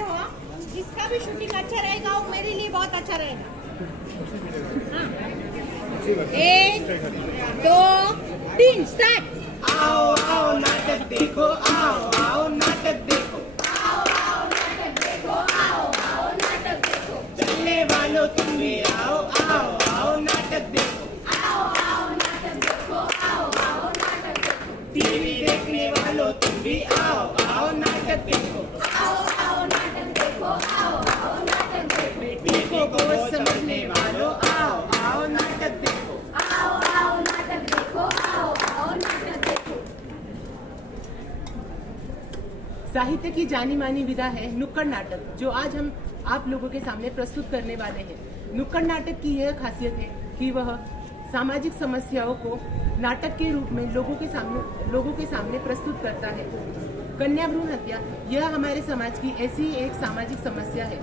हो, इसका भी शूटिंग अच्छा रहेगा और मेरे लिए बहुत अच्छा रहेगा। हाँ। 1 2 3 स्टार्ट। आओ आओ नाटक देखो, आओ आओ नाटक देखो, चलने वालों तुम भी आओ, आओ आओ नाटक देखो, टीवी देखने वालों तुम भी आओ, आओ नाटक देखो, बेटी को समझने वालों आओ आओ नाटक देखो। साहित्य की जानी मानी विधा है नुक्कड़ नाटक, जो आज हम आप लोगों के सामने प्रस्तुत करने वाले हैं। नुक्कड़ नाटक की यह खासियत है कि वह सामाजिक समस्याओं को नाटक के रूप में लोगों के सामने प्रस्तुत करता है। कन्या भ्रूण हत्या यह हमारे समाज की ऐसी एक सामाजिक समस्या है।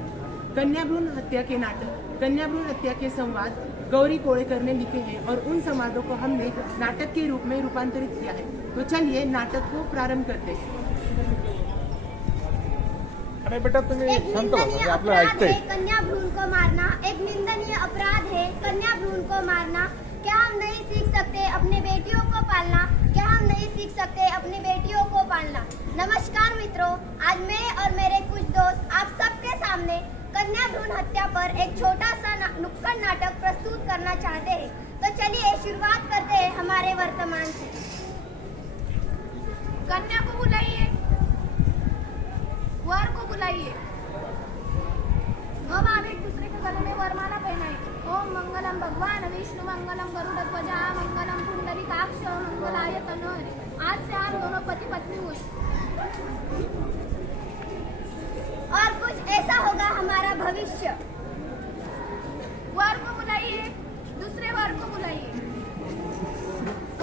कन्या भ्रूण हत्या के नाटक, कन्या भ्रूण हत्या के संवाद गौरी कोड़ेकर ने लिखे हैं और उन संवादों को हमने नाटक के रूप में रूपांतरित किया है। तो चलिए नाटक को प्रारंभ करते हैं। अरे बेटा तुम्ही शांत बसा, मी आपलं ऐकतंय। कन्या भ्रूण को मारना एक निंदनीय अपराध है। कन्या भ्रूण को मारना, क्या हम नहीं सीख सकते अपने बेटियों को पालना? क्या हम नहीं सीख सकते अपनी बेटियों को पालना? नमस्कार मित्रों, आज मैं और मेरे कुछ दोस्त आप सबके सामने कन्या भ्रूण हत्या पर एक छोटा सा नुक्कड़ नाटक प्रस्तुत करना चाहते हैं। तो चलिए शुरुआत करते हैं हमारे वर्तमान से। कन्या को बुलाइए, वर को बुलाइए। अब आप एक दूसरे के गले में वरमाला पहनाएं। ओम मंगलम भगवान विष्णु मंगलम गरुड़ध्वजा मंगलम पुंडरीकाक्ष मंगलाय तनोहरि। आज से आप दोनों पति पत्नी हुए और कुछ ऐसा होगा हमारा भविष्य। वर को बुलाइए, दूसरे वर को बुलाइए।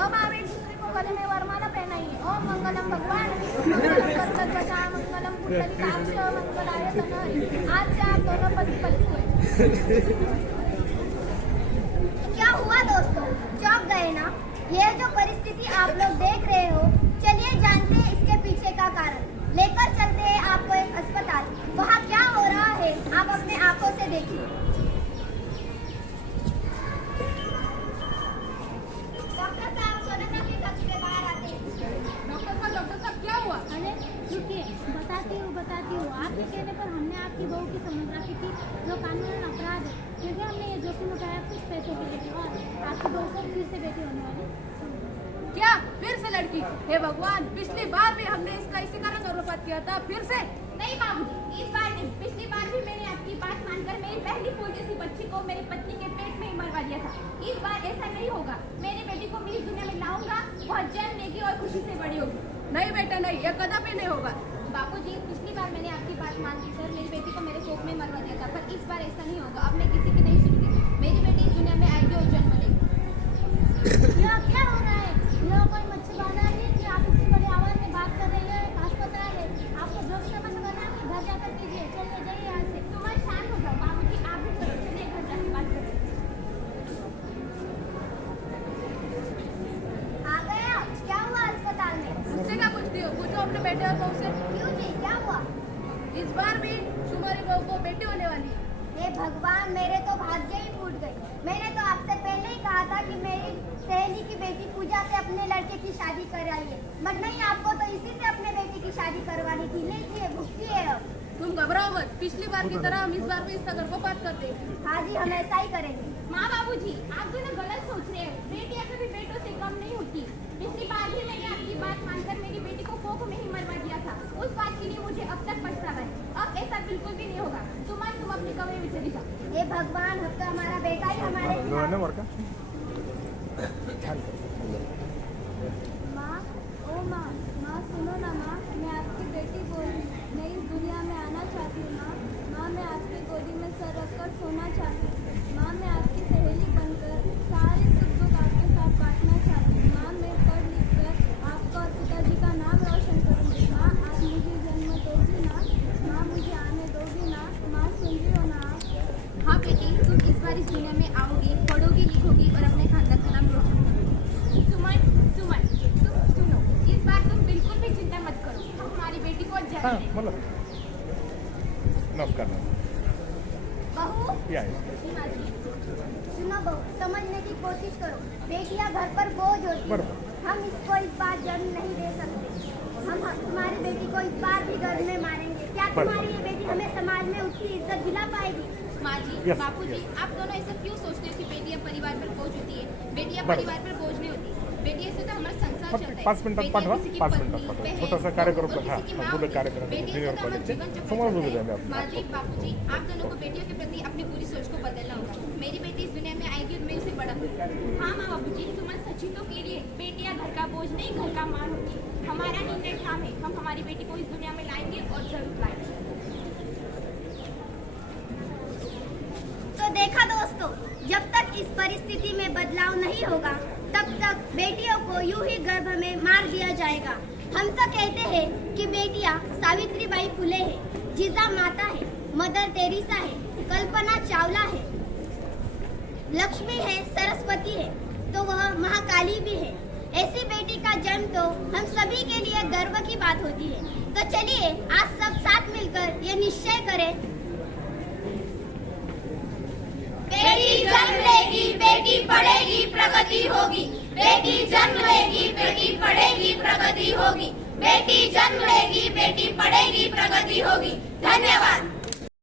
अब आप एक दूसरे को गले में वरमाला पहनाइए। ओम मंगलम भगवान विष्णु मंगलम गरुड़ध्वजा मंगलम पुंडरीकाक्ष मंगलाय तनोहरि। आज से आप दोनों पति पत्नी हुए। क्या हुआ दोस्तों, चौंक गए ना? यह जो परिस्थिति आप लोग देख रहे हो, चलिए जानते हैं इसके पीछे का कारण। लेकर चलते हैं आपको एक अस्पताल। वहाँ क्या हो रहा है आप अपने आंखों से देखिए। डॉक्टर साहब सोनोग्राफी कक्ष से बाहर आते हैं। डॉक्टर साहब क्या हुआ? अरे रुकिए, बताती हूँ। आपके कहने पर हमने आपकी बहू की सोनोग्राफी की, जो कानूनन अपराध है, क्योंकि हमने ये जोखिम उठाया कुछ पैसों के लिए और आपकी बहू को फिर से बेटी होने वाली। क्या फिर से लड़की? हे भगवान, पिछली बार भी हमने इसका इसी कारण गर्भपात किया था, फिर से? नहीं बाबूजी, इस बार नहीं। पिछली बार भी मैंने आपकी बात मानकर मेरी पहली फूल जैसी बच्ची को मेरी पत्नी के पेट में ही मरवा दिया था। इस बार ऐसा नहीं होगा। मेरी बेटी को मैं इस दुनिया में लाऊंगा, वह जन्म लेगी और खुशी से बड़ी होगी। नहीं बेटा नहीं, यह कदापि नहीं होगा। बाबूजी, पिछली बार मैंने आपकी बात मानकर मेरी बेटी को मेरे कोख में मरवा दिया था, पर इस बार ऐसा नहीं होगा। अब मैं किसी की नहीं सुनूंगी। मेरी बेटी इस दुनिया में आएगी और जन्म लेगी। यह क्या हो रहा है? यह कोई मच्छरदानी है कि आप इतनी बड़ी आवाज में बात कर रहे हैं? एक अस्पताल है, आपको जो भी समझ करना है घर जाकर कीजिए। चलिए जाइए यहाँ से। तुम्हारे शांत हो जाओ बाबूजी, आप भी चलो, चलिए घर जाके बात करें। आ गए आप? क्या हुआ अस्पताल में? मुझसे क्या पूछती हो? पूछो अपने बेटे और बहू से। क्यों जी, क्या हुआ? इस बार भी तुम्हारी बहू को बेटी होने वाली है। हे भगवान, मेरे तो भाग्य ही फूट गई। मैंने तो आपसे पहले ही कहा था कि मेरी सहेली की बेटी पूजा से अपने लड़के की शादी कराइए, बट नहीं, आपको तो इसी से अपने बेटी की शादी करवानी थी। लीजिए, भुगती है अब। तुम घबराओ मत, पिछली बार की तरह हम इस बार भी इसका गर्भपात करते हैं। हाँ जी, हम ऐसा ही करेंगे। माँ बाबूजी, आप दोनों गलत सोच रहे हैं। बेटियां कभी बेटों से कम नहीं होती। पिछली बार भी मैंने आपकी बात मानकर मेरी बेटी को कोख में ही मरवा दिया था। उस बात के लिए मुझे अब तक पछतावा है। अब ऐसा बिल्कुल भी नहीं होगा। तुम अपने कमरे में चली जाओ। हे भगवान, अब तो हमारा बेटा ही हमारे माँ, ओ माँ, सुनो ना माँ, मैं आपकी बेटी बोल रही हूँ। मैं इस दुनिया में आना चाहती हूँ माँ। मैं आपकी गोदी में सर रखकर सोना चाहती हूँ। माँ, मैं आपकी सहेली बनकर सारे सुख दुख आपके साथ बांटना चाहती हूँ। माँ, मैं पढ़ लिख कर आपका और पिताजी का नाम रोशन करूँगी। माँ, आप मुझे जन्म दोगी ना? माँ, मुझे आने दोगी ना? माँ, सुन रही हो ना आप? हाँ बेटी, तुम इस बार इस दुनिया में आओगी, पढ़ोगी, लिखोगी और अपने खानदान का नाम रोशन करोगी। सुमन, तुम सुनो, इस बार तुम बिल्कुल भी चिंता मत करो। हम हमारी बेटी को जन्म देंगे। नमस्कार बहू ये आहे सुनो बहू, समझने की कोशिश करो। बेटियां घर पर बोझ होती हैं। बराबर। हम इसको इस बार जन्म नहीं दे सकते। हम तुम्हारी बेटी को इस बार भी गर्भ में मारेंगे। क्या बराबर। तुम्हारी ये बेटी हमें समाज में उसकी इज्जत दिला पाएगी? माँ जी, Yes, बापू जी, yes. आप दोनों ऐसा क्यों सोचते हो कि बेटियां परिवार पर बोझ होती है? बेटियां बराबर। परिवार पर बोझ नहीं होती। बेटियों से तो हमारा संसार फक्त चलता है। 5 मिनिटात बेटियां पाठवा, किसी की 5 पत्नी, मिनिटात पाठवा. बहन, छोटासा बहू कार्यक्रम और हा, किसी की हा, माँ मुलं होती है। कार्यक्रम बेटियों से junior तो हमारा college चे. जीवन चक्र समोर चलता बोलू द्या है। मी आपल्याला. माँ जी, बापू जी, आप दोनों को बेटियों के प्रति अपनी पूरी सोच को बदलना होगा। मेरी बेटी इस दुनिया में आएगी और मैं उसे बड़ा करूंगी। हाँ माँ बाबू जी, तुम्हारे सचिनों के लिए बेटियां घर का बोझ नहीं, घर का मान होती है। हमारा निर्णय ठाम है, हम हमारी बेटी को इस दुनिया में लाएंगे और जरूर लाएंगे। तो देखा दोस्तों, जब तक इस परिस्थिति में बदलाव नहीं होगा तब तक बेटियों को यूं ही गर्भ में मार दिया जाएगा। हम तो कहते हैं कि बेटियां सावित्रीबाई फुले है, जीजा माता है, मदर टेरेसा है, कल्पना चावला है, लक्ष्मी है, सरस्वती है, तो वह महाकाली भी है। ऐसी बेटी का जन्म तो हम सभी के लिए गर्व की बात होती है। तो चलिए आज सब साथ मिलकर ये निश्चय करें, बेटी जन्म लेगी, बेटी पढ़ेगी, प्रगति होगी। बेटी जन्म लेगी, बेटी पढ़ेगी, प्रगति होगी। बेटी जन्म लेगी, बेटी पढ़ेगी, प्रगति होगी। धन्यवाद।